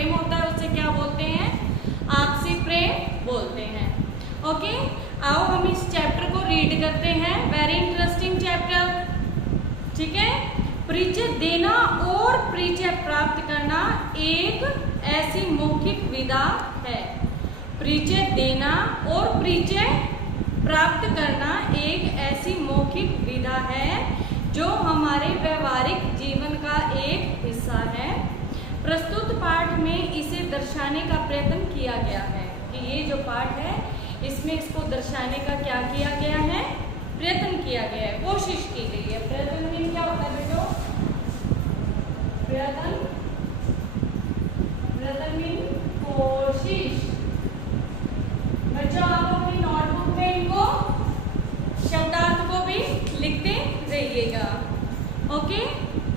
प्रेम होता है उससे क्या बोलते हैं? आपसी प्रेम बोलते हैं। ओके, आओ हम इस चैप्टर को रीड करते हैं। वेरी इंटरेस्टिंग चैप्टर, ठीक है। परिचय देना और परिचय प्राप्त करना एक ऐसी मौखिक विधा है। परिचय देना और परिचय प्राप्त करना एक ऐसी मौखिक विधा है जो हमारे व्यवहारिक जीवन का एक हिस्सा है। प्रस्तुत पाठ में इसे दर्शाने का प्रयत्न किया गया है कि ये जो पाठ है इसमें इसको दर्शाने का क्या किया गया है? प्रयत्न किया गया है, कोशिश की गई है। प्रयत्न मीन क्या होता है बेटो? प्रयत्न मीन कोशिश। बच्चों आप अपनी नोटबुक में इनको शब्दार्थ को भी लिखते रहिएगा। ओके,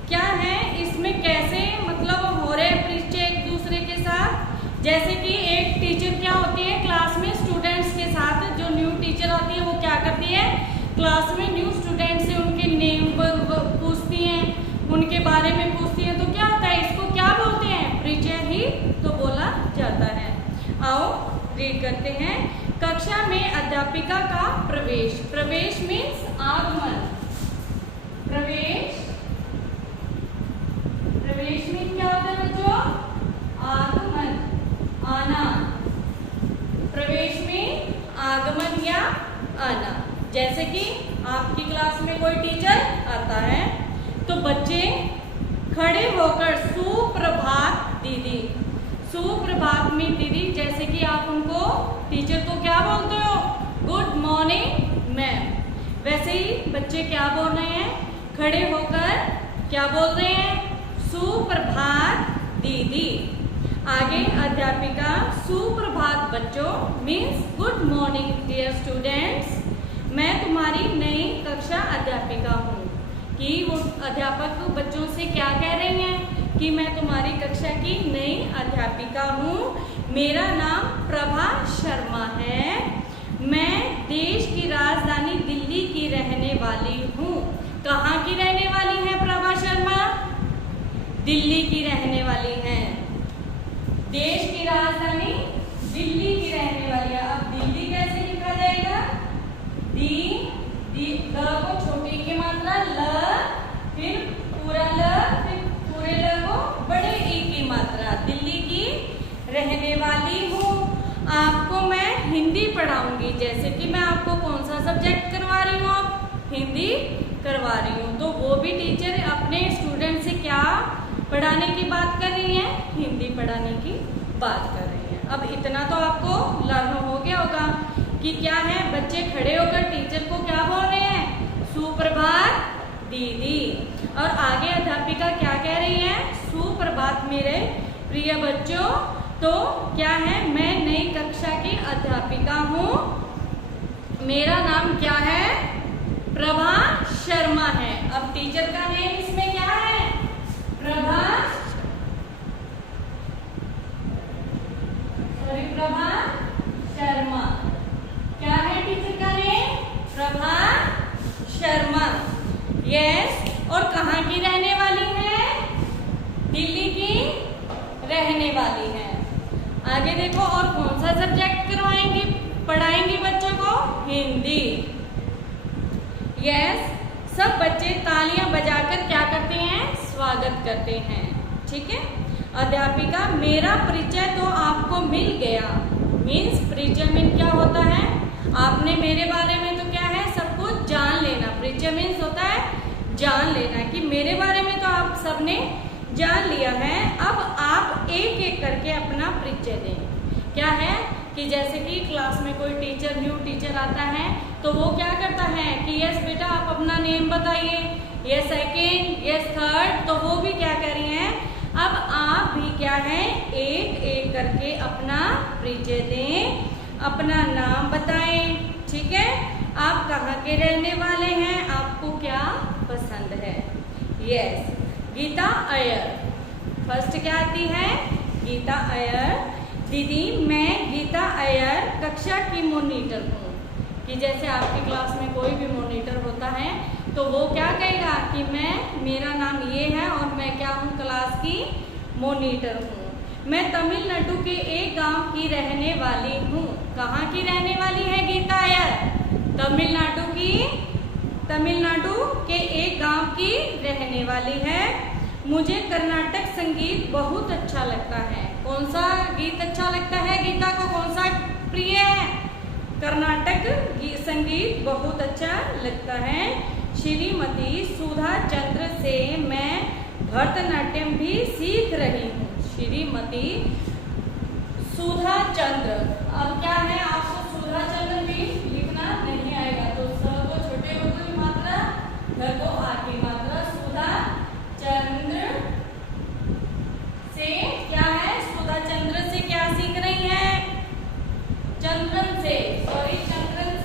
क्या है इसमें, कैसे मतलब हो रहे परिचय एक दूसरे के साथ? जैसे कि एक टीचर क्या होती है क्लास में स्टूडेंट्स के साथ, जो न्यू टीचर होती है वो क्या करती है क्लास में न्यू स्टूडेंट से उनके नेम पूछती हैं, उनके बारे में पूछती है, तो क्या होता है इसको क्या बोलते हैं? परिचय ही तो बोला जाता है। आओ रीड करते हैं। कक्षा में अध्यापिका का प्रवेश। प्रवेश मीन्स आगमन। प्रवेश मीन्स क्या होता है बच्चों? आगमन, आना। प्रवेश में आगमन या आना। जैसे कि आपकी क्लास में कोई टीचर आता है तो बच्चे खड़े होकर सुप्रभात दीदी। सुप्रभात में दीदी, जैसे कि आप उनको टीचर को क्या बोलते हो? Good morning ma'am. वैसे ही बच्चे क्या बोल रहे हैं? खड़े होकर क्या बोल रहे हैं? सुप्रभात दीदी। आगे अध्यापिका, सुप्रभात बच्चों means good morning dear students. मैं तुम्हारी नई कक्षा अध्यापिका हूँ। कि वो अध्यापक बच्चों से क्या कह रही हैं कि मैं तुम्हारी कक्षा की नई अध्यापिका हूँ। मेरा नाम प्रभा शर्मा है। मैं देश की राजधानी दिल्ली की रहने वाली हूँ। कहाँ की रहने वाली है प्रभा शर्मा? दिल्ली की रहने वाली है। देश की राजधानी दिल्ली की रहने वाली है। अब दिल्ली कैसे लिखा जाएगा? द को छोटी की मात्रा ल, फिर पूरा ल, फिर पूरे ल को बड़े ई की मात्रा। दिल्ली की रहने वाली हूँ। आपको मैं हिंदी पढ़ाऊंगी। जैसे कि मैं आपको कौन सा सब्जेक्ट करवा रही हूँ? अब हिंदी करवा रही हूँ। तो वो भी टीचर अपने स्टूडेंट से क्या पढ़ाने की बात कर रही है? हिंदी पढ़ाने की बात कर रही है। अब इतना तो आपको लर्न हो गया होगा कि क्या है, बच्चे खड़े होकर टीचर को क्या बोल रहे हैं? सुप्रभात दीदी। और आगे अध्यापिका क्या कह रही है? सुप्रभात मेरे प्रिय बच्चों। तो क्या है, मैं नई कक्षा की अध्यापिका हूँ। मेरा नाम क्या है? प्रभा शर्मा है। अब टीचर का नेम इसमें क्या है? प्रभा शर्मा। क्या है टीचर का नेम? प्रभा शर्मा। यस। और कहाँ की रहने वाली है? दिल्ली की रहने वाली है। आगे देखो, और कौन सा सब्जेक्ट करवाएंगी, पढ़ाएंगी बच्चों को? हिंदी। यस। सब बच्चे तालियां बजाकर क्या करते हैं? स्वागत करते हैं। ठीक है। अध्यापिका, मेरा परिचय तो आपको मिल गया। मीन्स परिचय में क्या होता है? आपने मेरे बारे में तो क्या है, सब कुछ जान लेना। परिचय मीन्स होता है जान लेना, कि मेरे बारे में तो आप सबने जान लिया है। अब आप एक एक करके अपना परिचय दें। क्या है कि जैसे कि क्लास में कोई टीचर, न्यू टीचर आता है तो वो क्या करता है कि यस बेटा आप अपना नेम बताइए, यस सेकेंड, यस थर्ड। तो वो भी क्या कर रही हैं? अब आप भी क्या है, एक एक करके अपना परिचय दें, अपना नाम बताएं। ठीक है। आप कहाँ के रहने वाले हैं? आपको क्या पसंद है? यस। गीता अय्यर। फर्स्ट क्या आती है? गीता अय्यर। दीदी मैं गीता अय्यर कक्षा की मॉनिटर हूँ। कि जैसे आपकी क्लास में कोई भी मॉनिटर होता है तो वो क्या कहेगा कि मेरा नाम ये है और मैं क्या हूँ, क्लास की मॉनिटर हूँ। मैं तमिलनाडु के एक गांव की रहने वाली हूँ। कहाँ की रहने वाली है गीता यार? तमिलनाडु के एक गांव की रहने वाली है। मुझे कर्नाटक संगीत बहुत अच्छा लगता है। कौन सा गीत अच्छा लगता है गीता को? कौन सा प्रिय है? कर्नाटक संगीत बहुत अच्छा लगता है। श्रीमती सुधा चंद्र से मैं भरतनाट्यम भी सीख रही हूँ। श्रीमती सुधा चंद्र, अब क्या है आपको सुधा चंद्र भी लिखना नहीं आएगा, तो स को छोटे को की मात्रा, ध को आ की मात्रा। सुधा चंद्र से क्या है? सुधा चंद्र से क्या सीख रही है? चंद्रन से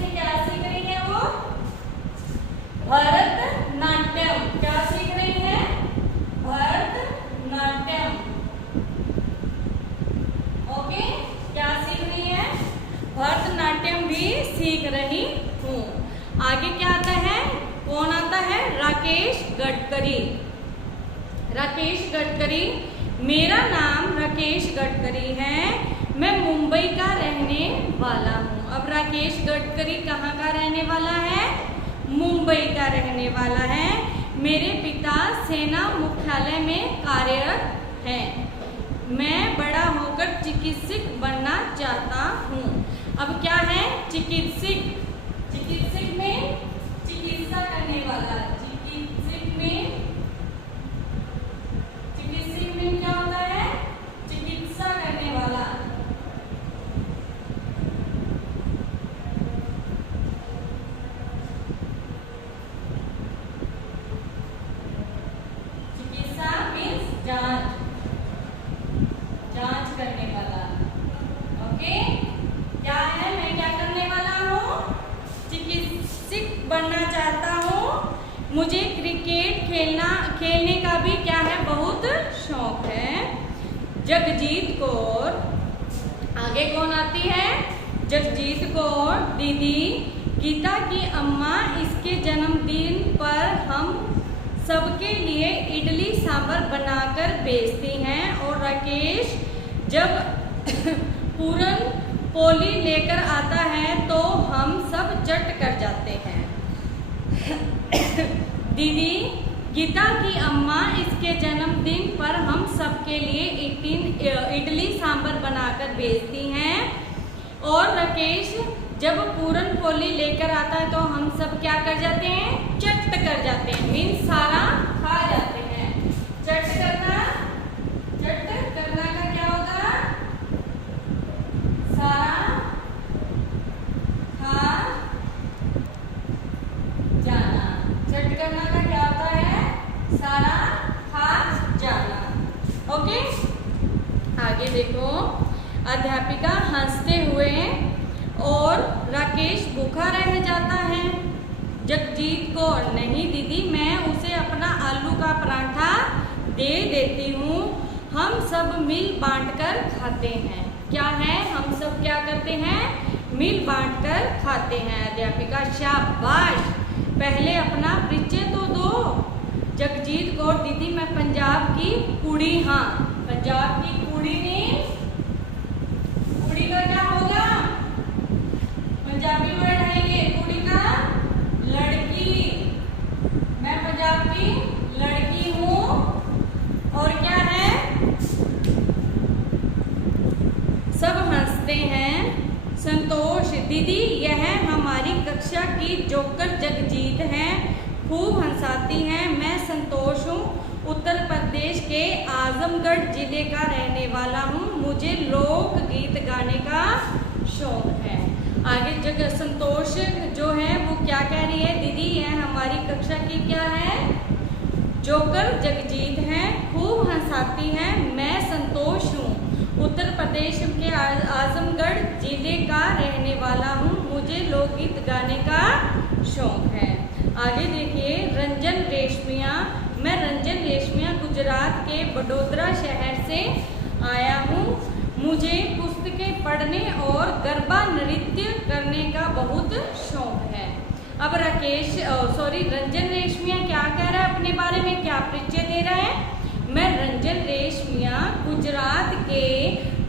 क्या सीख रही है वो? भरतनाट्यम। क्या सीख रही है? भरतनाट्यम। ओके, क्या सीख रही है? भरतनाट्यम भी सीख रही हूँ। आगे क्या आता है? कौन आता है? राकेश गडकरी। राकेश गडकरी, मेरा नाम राकेश गडकरी है, मैं मुंबई का रहने वाला हूँ। अब राकेश गडकरी कहाँ का रहने वाला है? मुंबई का रहने वाला है। मेरे पिता सेना मुख्यालय में कार्यरत हैं। मैं बड़ा होकर चिकित्सक बनना चाहता हूँ। अब क्या है? चिकित्सक में चिकित्सा करने वाला। चिकित्सक में क्या होता है? चिकित्सा करने वाला। चिकित्सा मीन्स जांच करने वाला। ओके, क्या है? मैं क्या करने वाला हूँ? चिकित्सक बनना चाहता हूँ। मुझे क्रिकेट खेलने का भी क्या है? बहुत शौक है। जगजीत कौर, आगे कौन आती है? जगजीत कौर दीदी, गीता की अम्मा इसके जन्मदिन पर हम सबके लिए इडली सांभर बनाकर बेचती हैं, और राकेश जब पूरन पोली लेकर आता है तो हम सब चट कर जाते हैं। दीदी, गीता की अम्मा इसके जन्मदिन पर हम सबके लिए इडली सांभर बनाकर बेचती हैं, और राकेश जब पूरन पोली लेकर आता है तो हम सब क्या कर जाते हैं? चट कर जाते हैं, मीन्स सारा खा जाते हैं। चट करना का क्या होगा? सारा खा जाना। चट करना का क्या होता है? सारा खा जाना। ओके, आगे देखो। अध्यापिका हंसते हुए, और राकेश भूखा रह जाता है। जगजीत को, नहीं दीदी, मैं उसे अपना आलू का पराठा दे देती हूँ। हम सब मिल बांटकर खाते हैं। क्या है? हम सब क्या करते हैं? मिल बांटकर खाते हैं। अध्यापिका, शाबाश, पहले अपना परिचय तो दो। जगजीत कौर दीदी, मैं पंजाब की कुड़ी। हाँ, पंजाब की कुड़ी में कुड़ी का क्या होगा? पंजाबी वर्ड है ये। कुड़ी का लड़की। मैं पंजाब की लड़की हूँ। और क्या है? सब हंसते हैं। संतोष दीदी, यह हमारी कक्षा की जोकर जगजीत हैं, खूब हंसाती हैं। मैं संतोष हूँ, उत्तर प्रदेश के आजमगढ़ जिले का रहने वाला हूँ। मुझे लोक गीत गाने का शौक है। आगे संतोष जो है वो क्या कह रही है? दीदी, यह हमारी कक्षा की क्या है? जोकर जगजीत हैं, खूब हंसाती हैं। मैं संतोष हूँ, उत्तर प्रदेश के आजमगढ़ जिले का रहने वाला हूँ। मुझे लोकगीत गाने का शौक है। आगे देखिए, रंजन रेशमिया, मैं रंजन रेशमिया गुजरात के बड़ोदरा शहर से आया हूँ। मुझे पुस्तकें पढ़ने और गरबा नृत्य करने का बहुत शौक है। अब रंजन रेशमिया क्या कह रहा है अपने बारे में? क्या परिचय दे रहा है? मैं रंजन रेशमिया गुजरात के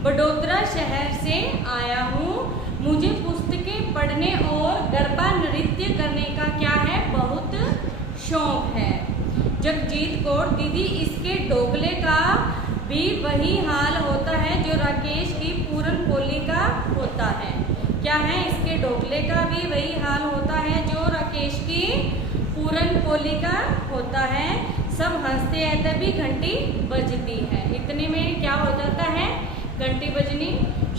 वडोदरा शहर से आया हूँ। मुझे पुस्तकें पढ़ने और गरबा नृत्य करने का क्या है, बहुत शौक है। जगजीत कौर दीदी, इसके डोगले का भी वही हाल होता है जो राकेश की पूरन पोली का होता है। क्या है, इसके डोगले का भी वही हाल होता है जो राकेश की पूरन पोली का होता है। सब हंसते हैं तभी घंटी बजती है। इतने में क्या हो जाता है, घंटी बजनी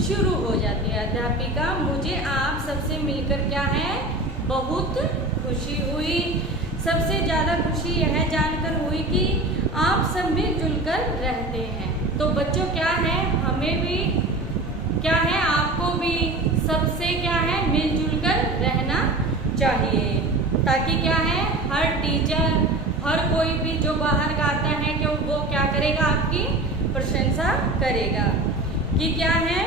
शुरू हो जाती है। अध्यापिका, मुझे आप सबसे मिलकर क्या है, बहुत खुशी हुई। सबसे ज़्यादा खुशी यह जानकर हुई कि आप सब मिलजुल कर रहते हैं। तो बच्चों क्या है, हमें भी क्या है, आपको भी सबसे क्या है, मिलजुल कर रहना चाहिए, ताकि क्या है, हर टीचर, हर कोई भी जो बाहर का आता है कि वो क्या करेगा, आपकी प्रशंसा करेगा। कि क्या है,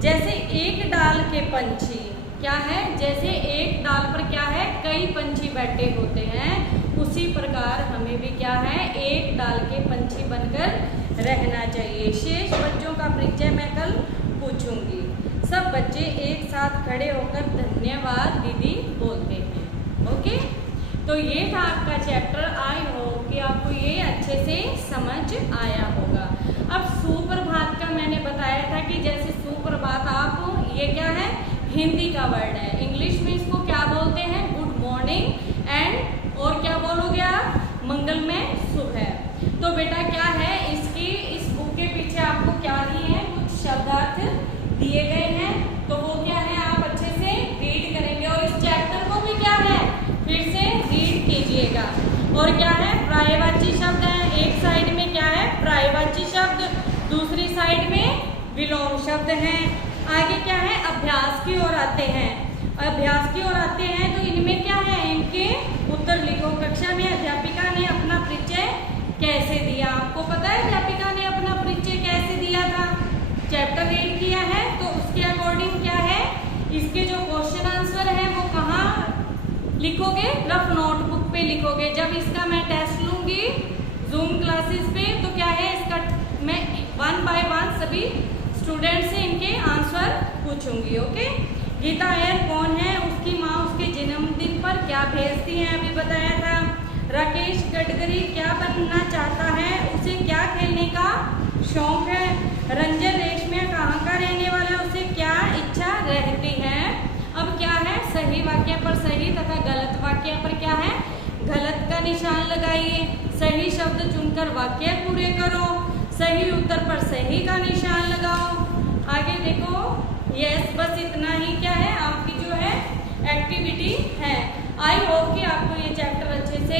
जैसे एक डाल के पंछी, क्या है, जैसे एक डाल पर क्या है, कई पंछी बैठे होते हैं, उसी प्रकार हमें भी क्या है, एक डाल के पंछी बनकर रहना चाहिए। शेष बच्चों का परिचय मैं कल पूछूंगी। सब बच्चे एक साथ खड़े होकर धन्यवाद दीदी बोलते हैं। ओके, तो ये था आपका चैप्टर। आई होप कि आपको ये अच्छे से समझ आया होगा। अब सुप्रभात का मैंने बताया था कि जैसे सुप्रभात, आप ये क्या है, हिंदी का वर्ड है। इंग्लिश में इसको क्या बोलते हैं, गुड मॉर्निंग एंड और क्या बोलोगे आप, मंगलमय सुबह। तो बेटा क्या है, इसकी इस बुक के पीछे आपको क्या दिए हैं, कुछ शब्दार्थ दिए गए हैं। तो वो क्या है, आप अच्छे से रीड करेंगे और इस चैप्टर को भी क्या है, फिर से रीड कीजिएगा। और क्या है, पर्यायवाची शब्द है। एक साइड में क्या है, पर्यायवाची शब्द, दूसरी साइड में विलोम शब्द हैं। आगे क्या है, अभ्यास की ओर आते हैं। अभ्यास की ओर आते हैं तो इनमें क्या है, इनके उत्तर लिखो। कक्षा में अध्यापिका ने अपना परिचय कैसे दिया, आपको पता है अध्यापिका ने अपना परिचय कैसे दिया था, चैप्टर रीड किया है, तो उसके अकॉर्डिंग क्या है, इसके जो क्वेश्चन आंसर है वो कहाँ लिखोगे, रफ नोटबुक पे लिखोगे। जब इसका मैं टेस्ट लूंगी जूम क्लासेस पे, तो क्या है, इसका मैं 1 बाय 1 सभी स्टूडेंट से इनके आंसर पूछूंगी। ओके, गीता अय्यर कौन है, उसकी माँ उसके जन्मदिन पर क्या भेजती है, अभी बताया था। राकेश गडकरी क्या बनना चाहता है, उसे क्या खेलने का शौक है। रंजन रेशमिया कहाँ का रहने वाला, उसे क्या इच्छा रहती है। अब क्या है, सही वाक्य पर सही तथा गलत वाक्य पर क्या है, गलत का निशान लगाइए। सही शब्द चुनकर वाक्य पूरे करो। सही उत्तर पर सही का निशान लगाओ। आगे देखो, यस, बस इतना ही क्या है, आपकी जो है एक्टिविटी है। आई होप कि आपको ये चैप्टर अच्छे से